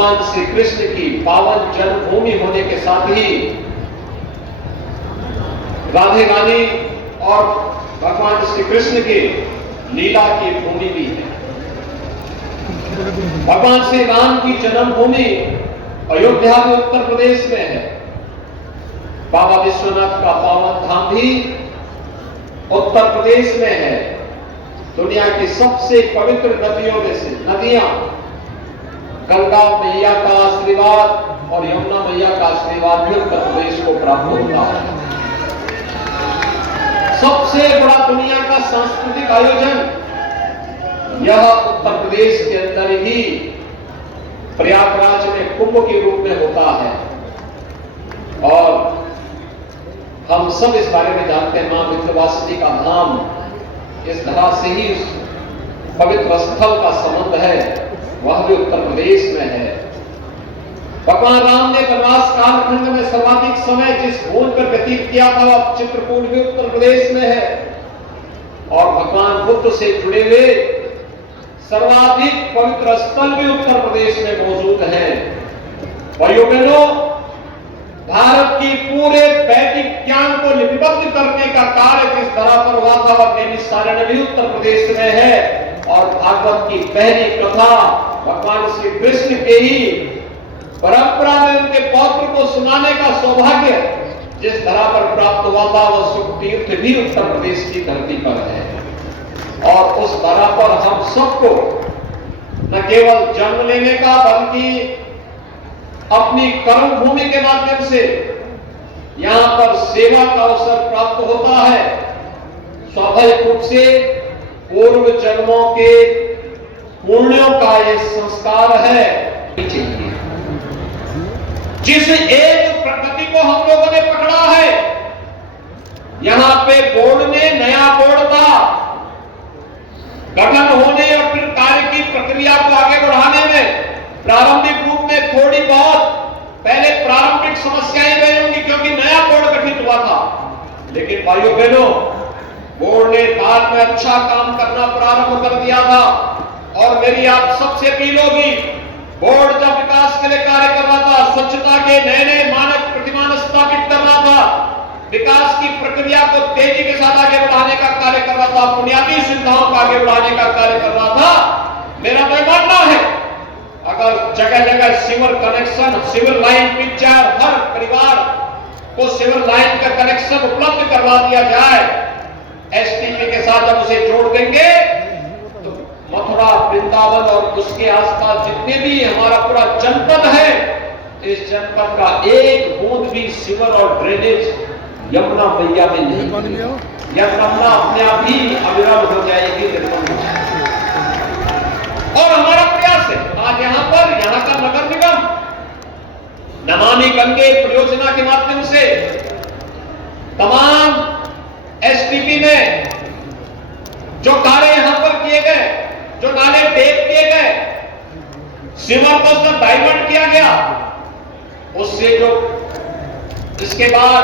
भगवान श्री कृष्ण की पावन जन्मभूमि होने के साथ ही राधे रानी और भगवान श्री कृष्ण के लीला की भूमि भी है। भगवान श्री राम की जन्मभूमि अयोध्या में उत्तर प्रदेश में है। बाबा विश्वनाथ का पावन धाम भी उत्तर प्रदेश में है। दुनिया की सबसे पवित्र नदियों में से नदियां गंगा मैया का आशीर्वाद और यमुना मैया का आशीर्वाद भी उत्तर प्रदेश को प्राप्त होता है। सबसे बड़ा दुनिया का सांस्कृतिक आयोजन यह उत्तर प्रदेश के अंदर ही प्रयागराज में कुंभ के रूप में होता है। और हम सब इस बारे में जानते हैं, मां विंध्यवासिनी का धाम इस तरह से ही उस पवित्र स्थल का संबंध है, वह भी उत्तर प्रदेश में है। भगवान राम ने वनवास कालखंड में सर्वाधिक समय जिस भूमि पर व्यतीत किया था वह चित्रकूट भी उत्तर प्रदेश में है। और भगवान बुद्ध से जुड़े हुए सर्वाधिक पवित्र स्थल भी उत्तर प्रदेश में मौजूद है। भाइयों बहनों, भारत की पूरे वैदिक ज्ञान को लिपिबद्ध करने का कार्य जिस धरा पर हुआ था वह नैमिषारण्य भी उत्तर प्रदेश में है। और भागवत की पहली कथा भगवान श्री कृष्ण के ही परंपरा में उनके पौत्र को सुनाने का सौभाग्य जिस धरा पर प्राप्त हुआ था वह सुख तीर्थ भी उत्तर प्रदेश की धरती पर है। और उस धरा पर हम सबको न केवल जन्म लेने का बल्कि अपनी कर्म भूमि के माध्यम से यहां पर सेवा का अवसर प्राप्त होता है। स्वाभाविक रूप से पूर्व जन्मों के पुण्यों का यह संस्कार है। जिस एक प्रकृति को हम लोगों ने पकड़ा है, यहां पे बोर्ड ने नया बोर्ड का गठन होने और फिर कार्य की प्रक्रिया को आगे बढ़ाने में प्रारंभिक रूप में थोड़ी बहुत पहले प्रारंभिक समस्याएं रही होंगी क्योंकि नया बोर्ड गठित हुआ था। लेकिन भाइयों बहनों, बोर्ड ने बाद में अच्छा काम करना प्रारंभ कर दिया था। और मेरी आप सबसे अपील होगी, बोर्ड जब विकास के लिए कार्य कर रहा था, स्वच्छता के नए नए मानक प्रतिमान स्थापित कर रहा था, विकास की प्रक्रिया को तेजी के साथ आगे बढ़ाने का कार्य कर रहा था, बुनियादी सुविधाओं को आगे बढ़ाने का कार्य कर रहा था। मेरा तो मानना है अगर जगह जगह sewer connection, sewer line picture हर परिवार को सीवर लाइन का कनेक्शन उपलब्ध करवा दिया जाए, एसटीपी के साथ जब उसे जोड़ देंगे तो मथुरा, वृंदावन और उसके आसपास जितने भी हमारा पूरा जनपद है, इस जनपद का एक बूंद भी सीवर और ड्रेनेज यमुना मैया में नहीं, यमुना अपने आप ही अविरल हो जाएगी, निर्मल हो जाएगी। और हमारा प्रयास है आज यहां का नगर निगम नमामि गंगे परियोजना के माध्यम से तमाम एसटीपी में जो कार्य यहां पर किए गए, जो नाले टेप किए गए, सीवर को सब डायवर्ट किया गया, उससे जो इसके बाद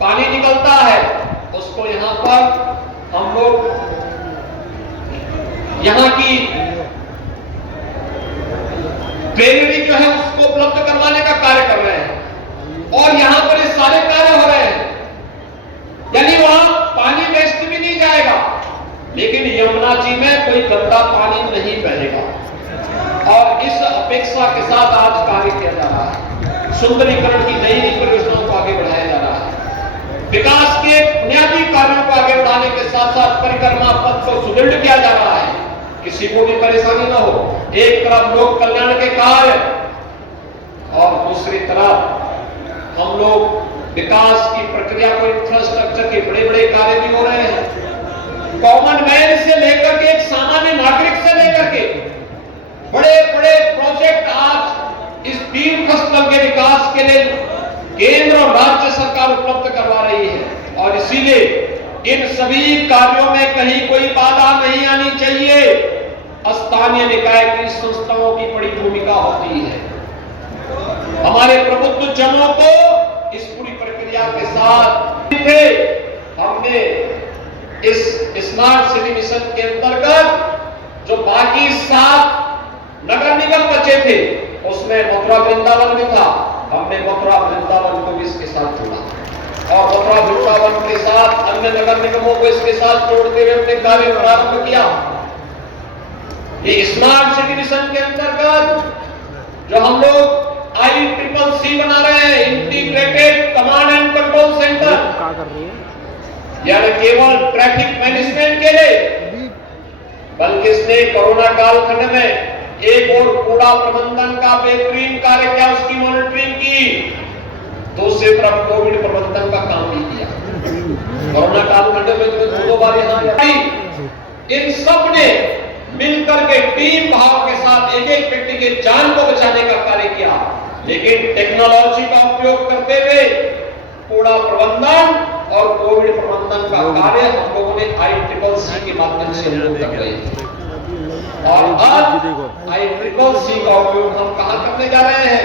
पानी निकलता है उसको यहां पर हम लोग यहां की ड्रेनेज जो है उसको उपलब्ध करवाने का कार्य कर रहे हैं। और यहां पर ये सारे कार्य हो रहे हैं, यानी वहां पानी वेस्ट भी नहीं जाएगा, लेकिन यमुना जी में कोई गंदा पानी नहीं बहेगा। और इस अपेक्षा के साथ आज कार्य किया जा रहा है। सुंदरीकरण की नई नई परियोजनाओं को आगे बढ़ाया जा रहा है। विकास के बुनियादी कार्यों को आगे बढ़ाने के साथ साथ परिक्रमा पथ को सुदृढ़ किया जा रहा है, किसी को भी परेशानी न हो। एक तरफ लोक कल्याण के कार्य और दूसरी तरफ हम लोग विकास की प्रक्रिया को, इंफ्रास्ट्रक्चर के बड़े बड़े कार्य भी हो रहे हैं। कॉमन मैन से लेकर के एक सामान्य नागरिक से लेकर के बड़े बड़े प्रोजेक्ट आज इस तीर्थ स्थल के विकास के लिए केंद्र और राज्य सरकार उपलब्ध करवा रही है। और इसीलिए इन सभी कार्यों में कहीं कोई बाधा नहीं आनी चाहिए। स्थानीय निकाय की संस्थाओं की बड़ी भूमिका होती है। हमारे प्रबुद्ध जनों को इस पूरी प्रक्रिया के साथ हमने इस स्मार्ट सिटी मिशन के अंतर्गत जो बाकी 7 नगर निगम बचे थे उसमें मथुरा वृंदावन भी था। हमने मथुरा वृंदावन को भी इसके साथ जोड़ा और मथुरा वृंदावन के साथ अन्य नगर निगमों को इसके साथ जोड़ते हुए अपने कार्य प्रारंभ किया। ये स्मार्ट सिटी मिशन के अंतर्गत जो हम लोग ICCC बना रहे हैं, integrated command and control centre, यानी केवल ट्रैफिक मैनेजमेंट के लिए, बल्कि इसने कोरोना कालखंड में एक और कूड़ा प्रबंधन का बेहतरीन कार्य किया, उसकी मॉनिटरिंग की, दूसरी तरफ कोविड प्रबंधन का काम भी किया। कोरोना कालखंड में दो बार यहाँ इन सब ने मिलकर के टीम भाव के साथ एक एक व्यक्ति के जान को बचाने का कार्य किया। लेकिन टेक्नोलॉजी का उपयोग करते हुए कूड़ा प्रबंधन और कोविड प्रबंधन का कार्य हम लोगों ने ICCC के माध्यम से कर रहे हैं। और आज ICCC का उपयोग हम कहां करने जा रहे हैं?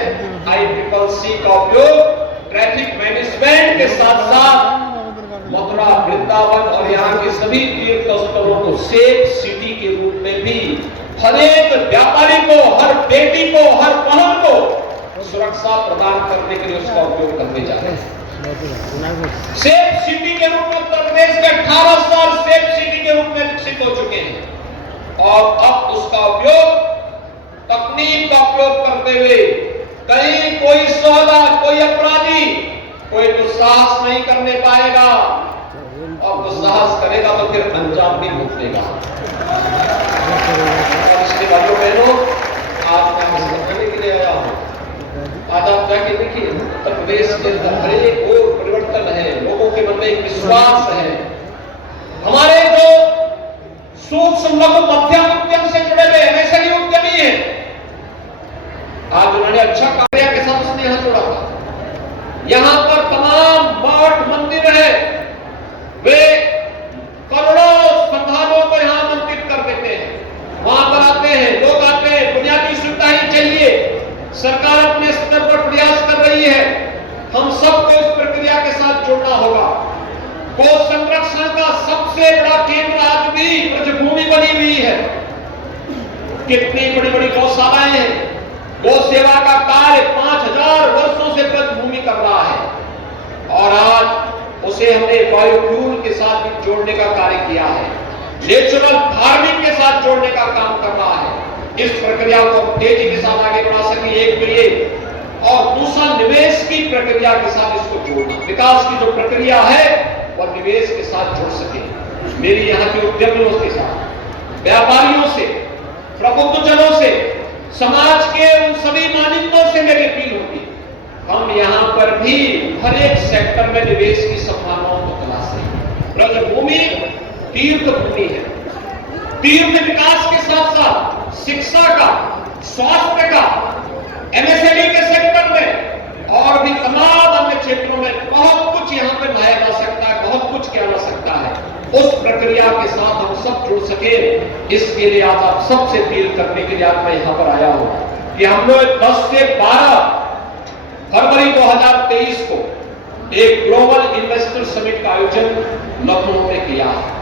ICCC का उपयोग ट्रैफिक मैनेजमेंट के साथ साथ मथुरा वृंदावन और यहाँ के सभी तीर्थ स्थलों को सेफ सिटी के रूप में भी हर एक व्यापारी को, हर बेटी को, हर बहन को सुरक्षा प्रदान करने के लिए उसका उपयोग करने जा रहे हैं। सेफ सिटी के रूप में उत्तर प्रदेश के 18 शहर सेफ सिटी के रूप में विकसित हो चुके हैं और अब उसका उपयोग तकनीक का उपयोग करते हुए कहीं कोई सौदा, कोई अपराधी कोई दुस्साहस नहीं करने पाएगा और दुस्साहस करेगा तो फिर अंजाम भी भुगतेगा। इसके भाइयों बहनों, आज मैं समझने के लिए आया हूं। आज आप जाके देखिए उत्तर प्रदेश के अंदर हर एक और परिवर्तन है, लोगों के मन में एक विश्वास है। हमारे जो सूक्ष्म लघु मध्यम उद्यम से जुड़े हुए ऐसे ही उद्यमी है, आज उन्होंने अच्छा कार्य के साथ उसने यहां जोड़ा था। यहां पर तमाम मठ मंदिर है, वे करोड़ों श्रद्धालुओं को यहां आमंत्रित कर देते हैं। वहां पर आते हैं, लोग आते हैं, बुनियादी सुविधाएं चाहिए। सरकार अपने स्तर पर प्रयास कर रही है, हम सबको इस प्रक्रिया के साथ जुड़ना होगा। गौ संरक्षण का सबसे बड़ा केंद्र आज भी ब्रजभूमि बनी हुई है। कितनी बड़ी बड़ी गौशालाएं हैं। गौ सेवा का कार्य 5000 वर्षों से ब्रजभूमि कर रहा है और आज उसे हमने बायोफ्यूल के साथ भी जोड़ने का कार्य किया है, नेचुरल फार्मिंग के साथ जोड़ने का काम कर रहा है। इस प्रक्रिया को तेजी के साथ आगे बढ़ा सके, एक तो ये, और दूसरा निवेश की प्रक्रिया के साथ इसको जोड़ना। विकास की जो प्रक्रिया है वह निवेश के साथ जुड़ सके। मेरी यहाँ के उद्यमियों के साथ, व्यापारियों से, प्रबुद्धजनों से, समाज के उन सभी मानिंदों से मेरी अपील होगी, हम यहाँ पर भी हर एक सेक्टर में निवेश की संभावनाओं को तलाशें। ब्रजभूमि तीर्थ भूमि है। तीर्थ विकास के साथ साथ शिक्षा का, स्वास्थ्य का, MSME के सेक्टर में और भी तमाम अन्य क्षेत्रों में बहुत कुछ यहाँ पे लाया जा सकता है, बहुत कुछ किया जा सकता है। उस प्रक्रिया के साथ हम सब जुड़ सके, इसके लिए आज आप सबसे अपील करने के लिए आज मैं यहाँ पर आया हूँ कि हम लोग 10 से 12 फरवरी 2023 को एक ग्लोबल इन्वेस्टर समिट का आयोजन लखनऊ में किया है।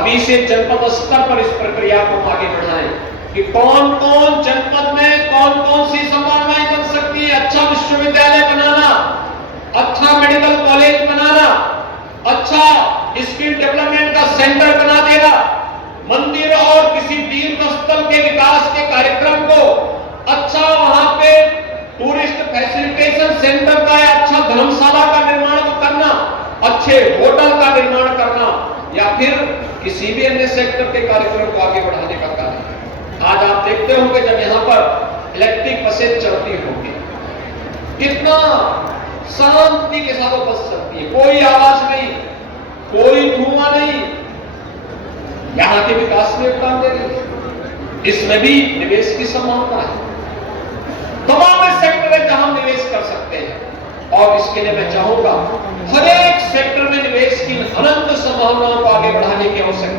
अभी से जनपद स्तर पर इस प्रक्रिया को आगे बढ़ाएं कि कौन कौन जनपद में कौन कौन सी संभावनाएं बन सकती है। अच्छा विश्वविद्यालय बनाना, अच्छा मेडिकल कॉलेज बनाना, अच्छा स्किल डेवलपमेंट का सेंटर बना देना, मंदिर और किसी तीर्थ स्थल के विकास के कार्यक्रम को अच्छा वहां पे टूरिस्ट फैसिलिटेशन सेंटर का या अच्छा धर्मशाला का निर्माण करना, अच्छे होटल का निर्माण करना या फिर किसी भी अन्य सेक्टर के कार्यक्रम को आगे बढ़ाने का कार्य। आज आप देखते होंगे जब यहाँ पर इलेक्ट्रिक बसें चलती होंगी, कितना शांति के साथ बस चलती है, कोई आवाज नहीं, कोई धुआं नहीं, यहाँ के विकास में योगदान दे रही है। इसमें भी निवेश की संभावना है। तमाम सेक्टर है जहां निवेश कर सकते हैं और इसके लिए मैं चाहूंगा हर एक सेक्टर में निवेश की अनंत संभावनाओं को आगे बढ़ाने की आवश्यकता